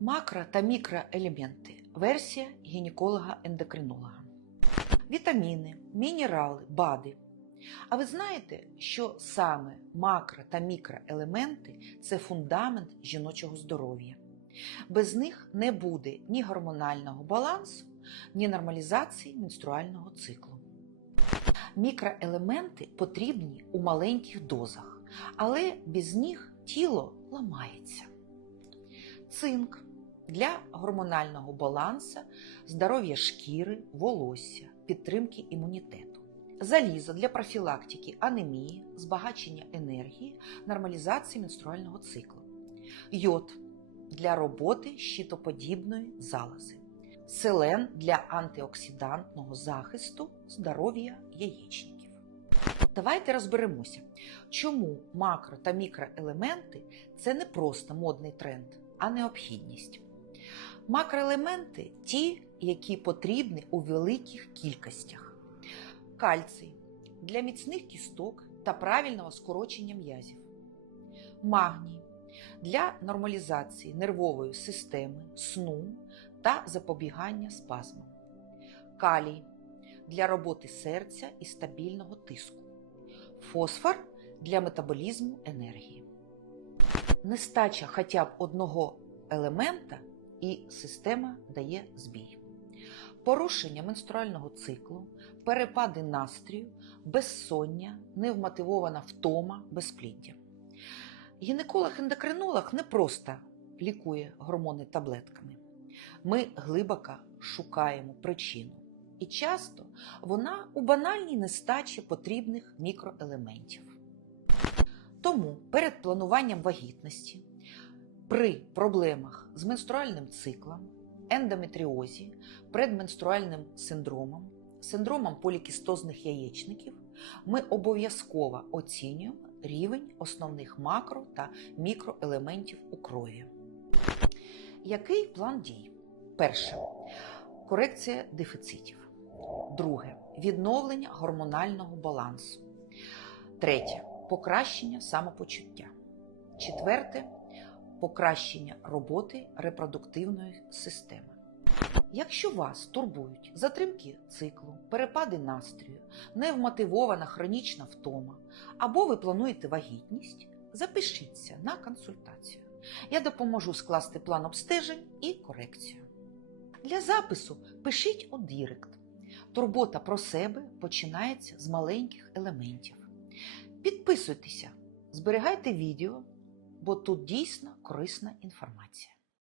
Макро та мікроелементи. Версія гінеколога-ендокринолога. Вітаміни, мінерали, БАДи. А ви знаєте, що саме макро та мікроелементи це фундамент жіночого здоров'я. Без них не буде ні гормонального балансу, ні нормалізації менструального циклу. Мікроелементи потрібні у маленьких дозах, але без них тіло ламається. Цинк для гормонального балансу, здоров'я шкіри, волосся, підтримки імунітету. Залізо для профілактики анемії, збагачення енергії, нормалізації менструального циклу. Йод для роботи щитоподібної залози. Селен для антиоксидантного захисту здоров'я яєчників. Давайте розберемося, чому макро та мікроелементи це не просто модний тренд, а необхідність. Макроелементи ті, які потрібні у великих кількостях. Кальцій для міцних кісток та правильного скорочення м'язів. Магній для нормалізації нервової системи, сну та запобігання спазмам. Калій для роботи серця і стабільного тиску. Фосфор для метаболізму енергії. Нестача хоча б одного елемента і система дає збій. Порушення менструального циклу, перепади настрію, безсоння, невмотивована втома, безпліддя. Гінеколог-ендокринолог не просто лікує гормони таблетками. Ми глибоко шукаємо причину. І часто вона у банальній нестачі потрібних мікроелементів. Тому перед плануванням вагітності при проблемах з менструальним циклом, ендометріозі, предменструальним синдромом, синдромом полікістозних яєчників ми обов'язково оцінюємо рівень основних макро та мікроелементів у крові. Який план дій? Перше корекція дефіцитів. Друге відновлення гормонального балансу. Третє покращення самопочуття. Четверте покращення роботи репродуктивної системи. Якщо вас турбують затримки циклу, перепади настрою, невмотивована хронічна втома, або ви плануєте вагітність, запишіться на консультацію. Я допоможу скласти план обстежень і корекцію. Для запису пишіть у Дірект. Турбота про себе починається з маленьких елементів. Підписуйтеся, зберігайте відео, бо тут дійсно корисна інформація.